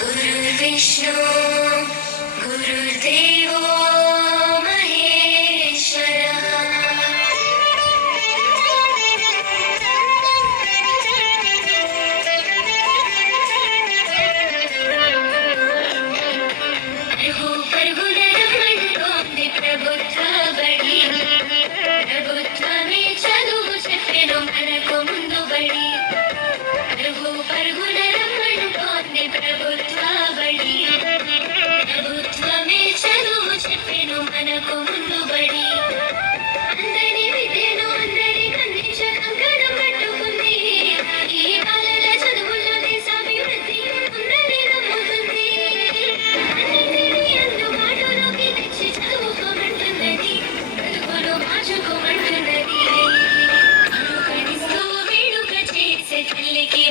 गुरुर्विष्णु गुरुर्देवो महेश्वरः। परुगुन रमणुतोंది ప్రభుత్వ బడి, ప్రభుత్వమే చదువు చెప్పెను మనకు ముందు బడి. పరుగున రమణుతోంది ప్రభుత్వ బడి, ప్రభుత్వమే చదువు చెప్పెను మనకు ముందు బడి. అందరి విద్యను అందరికి అందించ కంకణం కట్టుకుంది, ఈ బాలల చదువుల్లో దేశాభివృద్ధి ఉందని నమ్ముతుంది. అన్నింటినీ అందుబాటులోకి తెచ్చి చదువుకోమంటున్నది, బ్రతుకును మార్చుకోమంటున్నది. వేడుక చేసే తల్లికి